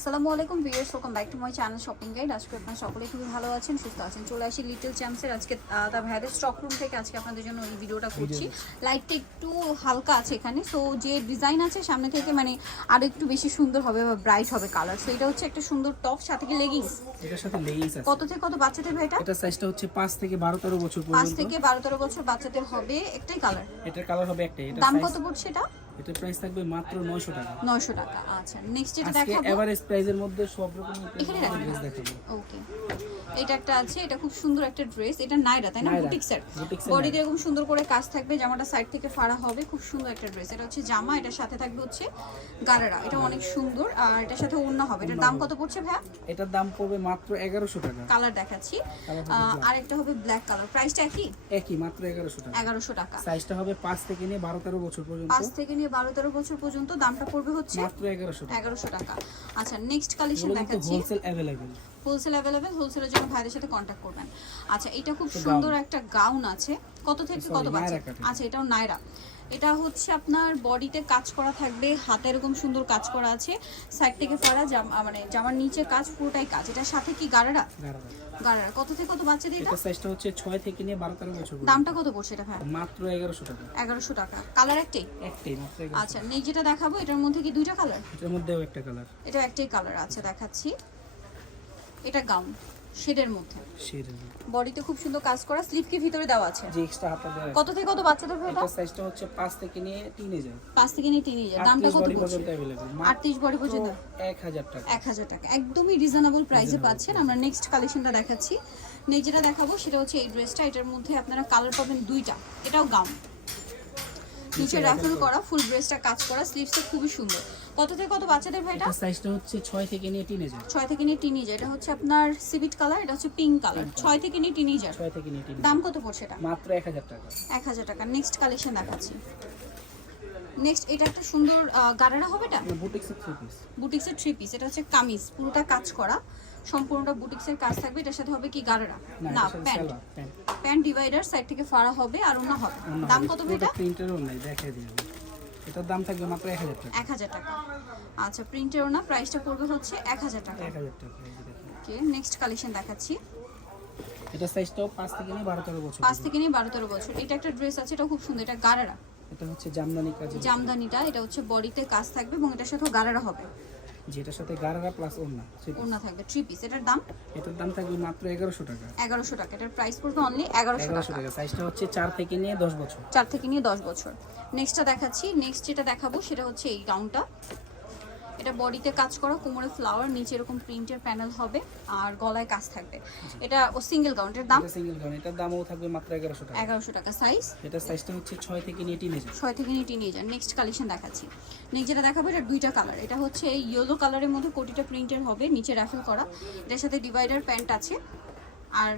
আসসালামু আলাইকুম viewers welcome back to my channel shopping guide আজকে আপনারা সকলে খুবই ভালো আছেন সুস্থ আছেন। চলে আসি লিটল চ্যাম্পসের আজকে তার ভাইদের স্টক রুম থেকে আজকে আপনাদের জন্য এই ভিডিওটা করছি। লাইটটা একটু হালকা আছে এখানে সো যে ডিজাইন আছে সামনে থেকে মানে আরও একটু বেশি সুন্দর হবে বা ব্রাইট হবে কালার সো এটা হচ্ছে একটা সুন্দর টপ সাথে কি লেগিংস এটার সাথে লেগিংস আছে। কত থেকে কত বাচ্চাদের ভাই এটা? এটা সাইজটা হচ্ছে 5 থেকে 12 13 বছর থেকে বাচ্চাদের হবে একটাই কালার এটার কালার হবে একটাই। দাম কত পড়ছে এটা? এটার প্রাইস থাকবে মাত্র 900 টাকা। নয়শো টাকা আচ্ছা। নেক্সট যেটা আজকে এভারেজ প্রাইসের মধ্যে সব রকমের এখানে দেখাবো। ওকে এটা একটা আছে এটা খুব সুন্দর একটা ড্রেস এটা নাইরা তাই না নায়রা। বুটিক্সের Boutique এর বডিতে এরকম সুন্দর করে কাজ থাকবে জামাটা সাইড থেকে ফাড়া হবে খুব সুন্দর একটা ড্রেস এটা হচ্ছে জামা এটার সাথে থাকবে হচ্ছে গারারা এটা অনেক সুন্দর আর এটার সাথে ওড়না হবে এটার দাম কত পড়ছে ভাইয়া এটার দাম পড়বে মাত্র 1100 টাকা কালার দেখাচ্ছি Colour হবে আহ, black। আর একটা হবে ব্ল্যাক কালার প্রাইসটা কি একই মাত্র 1100 টাকা এগারোশো টাকা সাইজটা হবে 5 থেকে নিয়ে 12 13 বছর পর্যন্ত পাঁচ থেকে নিয়ে বারো তেরো বছর পর্যন্ত দামটা পড়বে হচ্ছে মাত্র 1100 টাকা এগারোশো টাকা আচ্ছা নেক্সট কালেকশন এগুলো কিন্তু দেখাচ্ছি হোলসেল अवेलेबल হোলসেল অ্যাভেলেবেল হোলসেলের জন্য ভাইদের সাথে কন্ট্যাক্ট করবেন। আচ্ছা এটা খুব সুন্দর একটা গাউন আছে। কত থেকে কত বাচ্চা আচ্ছা এটাও নাইরা এটা হচ্ছে আপনার বডিতে কাজ করা থাকবে হাতে এরকম সুন্দর কাজ করা আছে। সাইড থেকে ফাড়া জামা মানে জামার নিচে কাজ পুরোটাই কাজ। এটার সাথে কি গাড়ারা গাড়ারা কত থেকে কত বাচ্চা দিয়ে এটা? সাইজটা হচ্ছে 6 থেকে নিয়ে 12 13 বছর দামটা কত পড়ছে এটা ভাই? মাত্র 1100 টাকা। এগারোশো টাকা। কালার একটাই? একটাই মাত্র আচ্ছা নেই যেটা দেখাবো এটার মধ্যে কি দুইটা কালার এটার মধ্যেও একটা কালার এটা একটাই কালার আছে দেখাচ্ছি। এটা গাউন শেডের মধ্যে শেড বডিতে খুব সুন্দর কাজ করা স্লিভ কি ভিতরে দেওয়া আছে যে এক্সট্রা হাতা দেওয়া আছে। কত থেকে কত বাচ্চাদের ভাই এটা এটার সাইজটা হচ্ছে 5 থেকে নিয়ে টিনেজার পাঁচ থেকে নিয়ে তিন হাজার দামটা কত বডি পড়ছে পর্যন্ত अवेलेबल আটত্রিশ বডি পর্যন্ত এক হাজার টাকা এক হাজার টাকা একদমই রিজনেবল প্রাইসে পাচ্ছেন আমরা নেক্সট কালেকশনটা দেখাচ্ছি নেক্সট যেটা দেখাবো সেটা হচ্ছে এই ড্রেসটা এটার মধ্যে আপনারা কালার পাবেন দুইটা এটাও গাউন নিচে রাফেল করা ফুল ড্রেসটা কাজ করা স্লিভসটা খুবই সুন্দর। কত থেকে কত বাচ্চাদের ভাই এটা? সাইজটা হচ্ছে ছয় থেকে নিয়ে টিনেজার ছয় থেকে নিয়ে টিনিজার এটা হচ্ছে আপনার সিভিট কালার এটা হচ্ছে পিঙ্ক কালার ছয় থেকে নিয়ে টিনিজার ছয় থেকে নিয়ে টিনেজার দাম কত পড়ছে এটা? মাত্র এক হাজার টাকা। এক হাজার টাকা। নেক্সট কালেকশন দেখাচ্ছি। নেক্সট এটা একটা সুন্দর গাড়ারা হবে এটা? বুটিক্সের থ্রি পিস বুটিক্সের থ্রি পিস এটা হচ্ছে কামিজ পুরোটা কাজ করা। সম্পূর্ণটা বুটিক্সের কাজ থাকবে। এটার সাথে হবে কি গাড়ারা না প্যান্ট। প্যান্ট। ডিভাইডার সাইড থেকে ফাড়া হবে আর ওনা হবে। দাম কত ভাই এটা? প্রিন্টেরও নাই দেখাই দিই এটার দাম থাকবে মাত্র এক হাজার টাকা। এক হাজার টাকা। আচ্ছা প্রিন্টের ওনা প্রাইসটা পড়বে হচ্ছে এক হাজার টাকা। এক হাজার টাকা। ওকে নেক্সট কালেকশন দেখাচ্ছি। এটার সাইজটাও পাঁচ থেকে নিয়ে বারো তেরো বছর। পাঁচ থেকে নিয়ে বারো তেরো বছর। এটা একটা ড্রেস আছে এটা খুব সুন্দর এটা গাড়ারা এটা হচ্ছে জামদানি কাজ জামদানিটা এটা হচ্ছে বডিতে কাজ থাকবে এবং এটার সাথেও গাড়ারা হবে। যেটার সাথে গারারা প্লাস ওন্না ওন্না থাকবে থ্রি পিস এটার দাম? এটার দাম থাকবে মাত্র 1100 টাকা। 1100 টাকা। এটার প্রাইস পড়বে অনলি এগারোশো এগারোশো টাকা। টাকা সাইজটা হচ্ছে 4 থেকে নিয়ে দশ বছর। 4 থেকে নিয়ে দশ বছর। নেক্সটটা দেখাচ্ছি। নেক্সট যেটা দেখাবো সেটা হচ্ছে এই গাউনটা এটা বডিতে কাজ করা কোমরে ফ্লাওয়ার নিচে এরকম প্রিন্টের প্যানেল হবে আর গলায় কাজ থাকবে। এটা ও সিঙ্গেল গাউনটার দাম? এটা সিঙ্গেল গাউন এটার দামও থাকবে মাত্র এগারোশো টাকা। এগারোশো টাকা সাইজ এটার সাইজটা হচ্ছে ছয় থেকে নিয়ে টিনেজার ছয় থেকে নিয়ে যান নেক্সট কালেকশন দেখাচ্ছি। নেক্সট যেটা দেখাবো এটা দুইটা কালার এটা হচ্ছে এই ইয়েলো কালারের মধ্যে কোটিটা প্রিন্টের হবে নিচে র্যাফেল করা। এটার সাথে ডিভাইডার প্যান্ট আছে। আর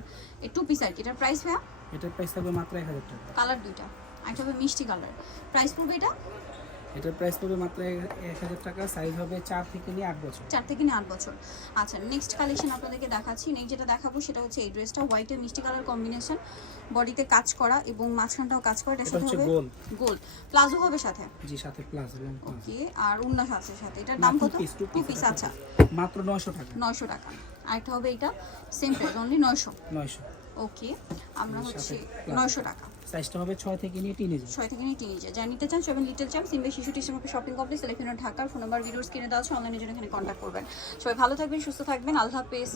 টু পিস আর কি এটার প্রাইস ভাইয়া? এটার প্রাইস থাকবে মাত্র এক হাজার টাকা। কালার দুইটা। একটা হবে মিষ্টি কালার প্রাইস পড়বে এটা? এটার প্রাইস পড়বে মাত্র এক- হাজার টাকা সাইজ হবে চার থেকে নিয়ে আট বছর। চার থেকে নিয়ে আট বছর। আচ্ছা নেক্সট কালেকশন আপনাদেরকে দেখাচ্ছি। নেক্সট যেটা দেখাবো সেটা হচ্ছে এই ড্রেসটা হোয়াইটের মিষ্টি কালার কম্বিনেশন বডিতে কাজ করা এবং মাঝখানটাও কাজ করা এটা সাথে হবে গোল গোল প্লাজো হবে সাথে? জি সাথে প্লাজো ওকে আর উন্নাস আছে সাথে। এটার দাম কত? টু পিস আচ্ছা। মাত্র নয়শো টাকা। নয়শো টাকা। আর একটা হবে এটা সেম প্রাইস অনলি নয়শো। নয়শো। ওকে আমরা হচ্ছে সাথে plus। নয়শো টাকা। সাইজটা হবে 6 থেকে নিয়ে 3 ইঞ্চি 6 থেকে নিয়ে 3 ইঞ্চি যা নিতে চান সবাই লিটল চ্যাম্প সিম্বে শিশু টিস্টার শপিং কমপ্লেক্স এখানে ঢাকার ফোন নাম্বার ভিডিওস কিনে দেওয়া আছে অনলাইনে জন্য এখানে কন্ট্যাক্ট করবেন। সবাই ভালো থাকবেন, সুস্থ থাকবেন, আল্লাহ হাফেজ।